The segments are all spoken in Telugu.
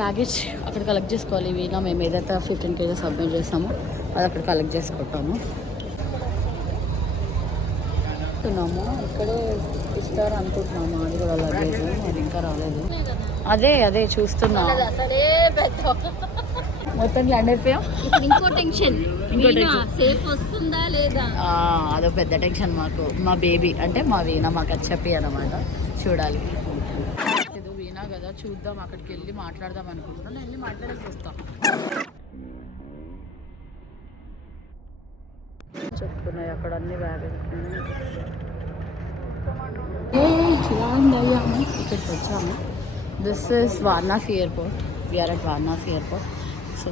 బ్యాగేజ్ అక్కడ కలెక్ట్ చేసుకోవాలి. వీనా మేము ఏదైతే 15 kg సబ్మిట్ చేస్తామో అది అక్కడ కలెక్ట్ చేసుకుంటాము. ఇక్కడే ఇస్తారు అనుకుంటున్నాము. అది కూడా లగేజ్ అది ఇంకా రాలేదు. అదే చూస్తున్నా. మొత్తం ల్యాండ్ అయిపోయాం. ఇంకో టెన్షన్ సేఫ్ వస్తుందా లేదా, అదో పెద్ద టెన్షన్ మాకు. మా బేబీ అంటే మా వీణా మాకు అది చెప్పి అనమాట. చూడాలి. ఏదో వీణా కదా, చూద్దాం. అక్కడికి వెళ్ళి మాట్లాడదాం అనుకుంటున్నాను. వెళ్ళి మాట్లాడేసి వస్తాం. చెప్పుకున్నాయి అక్కడ అన్ని బ్యాగులు. ఇక్కడికి వచ్చాము. This is Varanasi airport. We are at Varanasi airport. So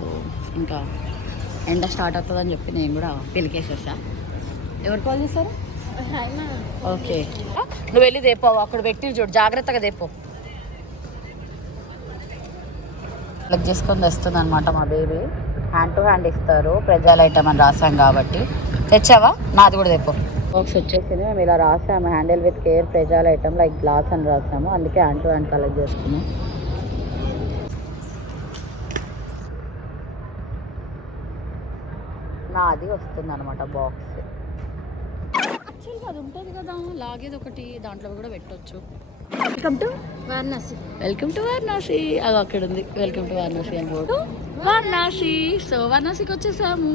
ఇంకా ఎండ స్టార్ట్ అవుతుందని చెప్పి నేను కూడా పిలికేసేసా. ఎవరు కాల్ చేశారు? ఓకే, నువ్వు వెళ్ళి దేపో. అక్కడ పెట్టి చూడు, జాగ్రత్తగా దేపో. కలెక్ట్ చేసుకొని తెస్తుంది అనమాట మా బేబీ. హ్యాండ్ టు హ్యాండ్ ఇస్తారు. ప్రజల ఐటమ్ అని రాసాం కాబట్టి. తెచ్చావా? నాది కూడా తెప్పో. బాక్స్ వచ్చేసింది. మేము ఇలా రాసాము, హ్యాండిల్ విత్ కేర్ ప్రజల ఐటమ్ లైక్ గ్లాస్ అని రాసాము. అందుకే హ్యాండ్ టు హ్యాండ్ కలెక్ట్ చేసుకున్నాం. నాది వస్తుంది అనమాట బాక్స్. యాక్చువల్గా అది ఉంటుంది కదా, లాగేది ఒకటి, దాంట్లో కూడా పెట్టవచ్చు. Welcome to Varanasi. Welcome to Varanasi. అది అక్కడ ఉంది, వెల్కమ్ టు వారణాసి అని బోర్డు. వారణాసి. సో వారణాసికి వచ్చేసాము.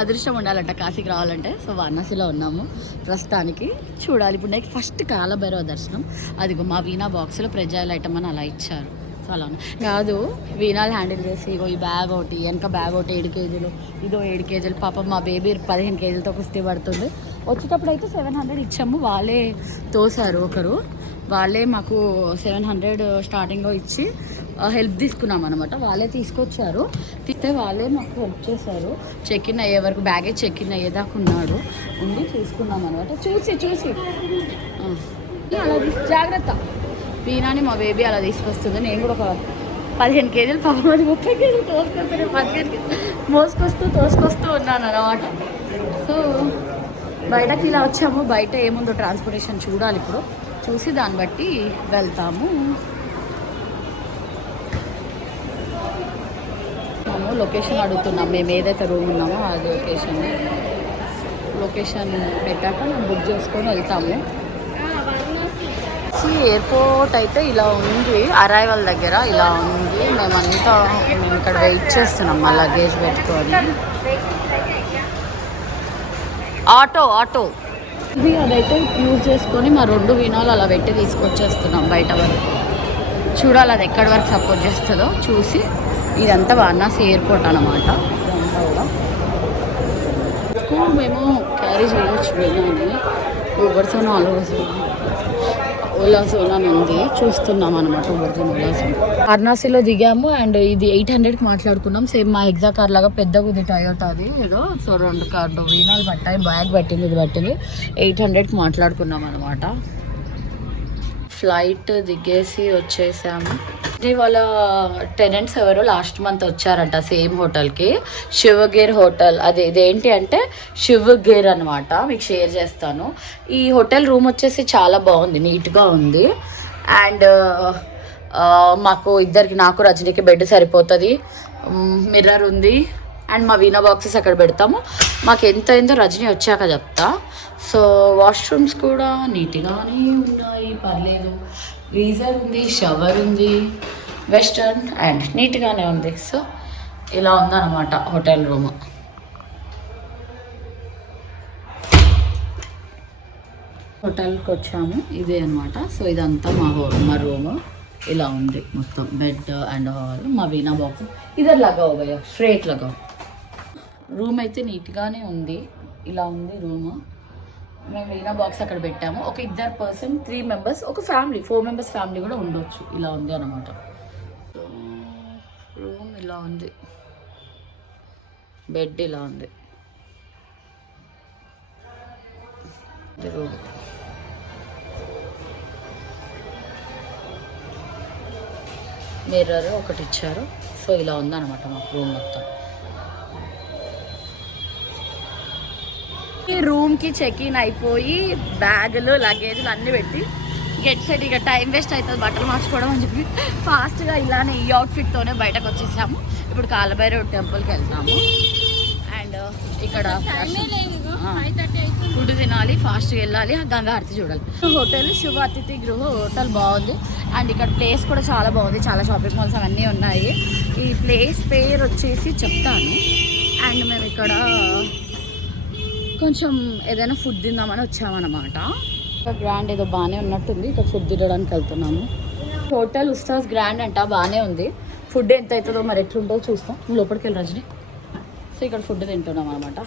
అదృష్టం ఉండాలంట కాశీకి రావాలంటే. సో వారణాసిలో ఉన్నాము ప్రస్తుతానికి. చూడాలి ఇప్పుడు. నెక్స్ట్ ఫస్ట్ కాలభైరవ దర్శనం. అదిగో మా వీణా బాక్స్లో ప్రజల ఐటమ్ అని అలా ఇచ్చారు. సో అలా కాదు, వీణాలు హ్యాండిల్ చేసి ఇగో ఈ బ్యాగ్ ఒకటి, వెనక బ్యాగ్ ఒకటి 7 kg, ఇదో 7 kg. పాపం మా బేబీ 15 kgతో కుస్తీ పడుతుంది. వచ్చేటప్పుడు అయితే 700 ఇచ్చాము. వాళ్ళే తోసారు ఒకరు. వాళ్ళే మాకు 700 స్టార్టింగ్లో ఇచ్చి హెల్ప్ తీసుకున్నాం అనమాట. వాళ్ళే తీసుకొచ్చారు. తిస్తే వాళ్ళే మాకు హెల్ప్ చేశారు. చెక్ ఇన్ అయ్యే వరకు, బ్యాగేజ్ చెక్ ఇన్ అయ్యేదాకా ఉన్నాడు. ఉండి తీసుకున్నాం అనమాట. చూసి అలా జాగ్రత్త. వీణాని మా బేబీ అలా తీసుకొస్తుంది. నేను కూడా ఒక 15 kg, పాపం 30 kg తోసుకొస్తాను. 15 kg తోసుకొస్తూ ఉన్నాను అనమాట. సో బయటకి ఇలా వచ్చాము. బయట ఏముందో ట్రాన్స్పోర్టేషన్ చూడాలి ఇప్పుడు. చూసి దాన్ని బట్టి వెళ్తాము. లొకేషన్ అడుగుతున్నాం. మేము ఏదైతే రూమ్ ఉన్నామో అది లొకేషన్ పెట్టాక మేము బుక్ చేసుకొని వెళ్తాము. ఎయిర్పోర్ట్ అయితే ఇలా ఉంది. అరైవల్ దగ్గర ఇలా ఉంది. మేము ఇక్కడ వెయిట్ చేస్తున్నాం మా లగేజ్ పెట్టుకొని. ఆటో ఇది అదైతే యూజ్ చేసుకొని మా 2 వీణాలు అలా పెట్టి తీసుకొచ్చేస్తున్నాం బయట వరకు. చూడాలి అది ఎక్కడి వరకు సపోర్ట్ చేస్తుందో చూసి. ఇదంతా వారణాసి ఎయిర్పోర్ట్ అనమాట. ఇదంతా మేము క్యారీ చేయవచ్చు. వీణాని ఊబర్సోనా ఓలాసోనా ఉంది, చూస్తున్నాం అనమాట. ఓలాసోనా వారణాసిలో దిగాము. అండ్ ఇది 800కి మాట్లాడుకున్నాం. సేమ్ మా ఎగ్జా కార్ లాగా పెద్దగా ఉంది, టయోటా అది ఏదో. సో 2 కార్లు వీణాలు పట్టాయి, బ్యాగ్ పట్టింది, ఇది పట్టింది. 800కి మాట్లాడుకున్నాం అనమాట. ఫ్లైట్ దిగేసి వచ్చేసాము. వాళ్ళ టెనెంట్స్ ఎవరో లాస్ట్ మంత్ వచ్చారంట సేమ్ హోటల్కి, శివగిర్ హోటల్. ఇదేంటి అంటే శివగిర్ అనమాట. మీకు షేర్ చేస్తాను. ఈ హోటల్ రూమ్ వచ్చేసి చాలా బాగుంది, నీట్గా ఉంది. అండ్ మాకు ఇద్దరికి, నాకు రజనీకి బెడ్ సరిపోతుంది. మిర్రర్ ఉంది. అండ్ మా వీణా బాక్సెస్ అక్కడ పెడతాము. మాకు ఎంత అయిందో రజనీ వచ్చాక చెప్తా. సో వాష్రూమ్స్ కూడా నీట్గానే ఉన్నాయి, పర్లేదు. గీజర్ ఉంది, షవర్ ఉంది, వెస్టర్న్ అండ్ నీట్గానే ఉంది. సో ఇలా ఉందన్నమాట హోటల్ రూమ్. హోటల్కి వచ్చాము, ఇదే అనమాట. సో ఇదంతా మా రూమ్ ఇలా ఉంది మొత్తం. Bed and hall. మా వీణా బాక్స్ ఇద్దరు లాగా భయ్యా, స్ట్రేట్ లాగా. రూమ్ అయితే నీట్గానే ఉంది. ఇలా ఉంది రూమ్. మేము వీణా బాక్స్ అక్కడ పెట్టాము. ఒక 2 పర్సన్, 3 మెంబర్స్, ఒక ఫ్యామిలీ 4 మెంబర్స్ ఫ్యామిలీ కూడా ఉండొచ్చు. ఇలా ఉంది అనమాట. రూమ్ ఇలా ఉంది. బెడ్ ఇలా ఉంది. రూమ్ మిర్రర్ ఒకటి ఇచ్చారు. సో ఇలా ఉందన్నమాట మాకు రూమ్ మొత్తం. ఈ రూమ్కి చెక్ ఇన్ అయిపోయి బ్యాగులు, లగేజ్లు అన్నీ పెట్టి గెట్ సెట్, ఇక టైం వేస్ట్ అవుతుంది బట్టలు మార్చుకోవడం అని చెప్పి ఫాస్ట్గా ఇలానే ఈ అవుట్ఫిట్తోనే బయటకు వచ్చేసాము. ఇప్పుడు కాలభైరవ్ టెంపుల్కి వెళ్తాము. అండ్ ఇక్కడ ఫుడ్ తినాలి, ఫాస్ట్గా వెళ్ళాలి, గంగా హారతి చూడాలి. హోటల్ శుభ అతిథి గృహ హోటల్ బాగుంది. అండ్ ఇక్కడ ప్లేస్ కూడా చాలా బాగుంది, చాలా షాపింగ్ మాల్స్ అవన్నీ ఉన్నాయి. ఈ ప్లేస్ పేరు వచ్చేసి చెప్తాను. అండ్ మేము ఇక్కడ కొంచెం ఏదైనా ఫుడ్ తిందామని వచ్చామన్నమాట. గ్రాండ్ ఏదో బాగానే ఉన్నట్టుంది, ఇక్కడ ఫుడ్ తినడానికి వెళ్తున్నాము. హోటల్ ఉస్తాజ్ గ్రాండ్ అంట, బాగానే ఉంది. ఫుడ్ ఎంత అవుతుందో మరి ఎట్లుంటుందో చూస్తాం. లోపలికి వెళ్ళి రజని. సో ఇక్కడ ఫుడ్ తింటున్నాం అనమాట.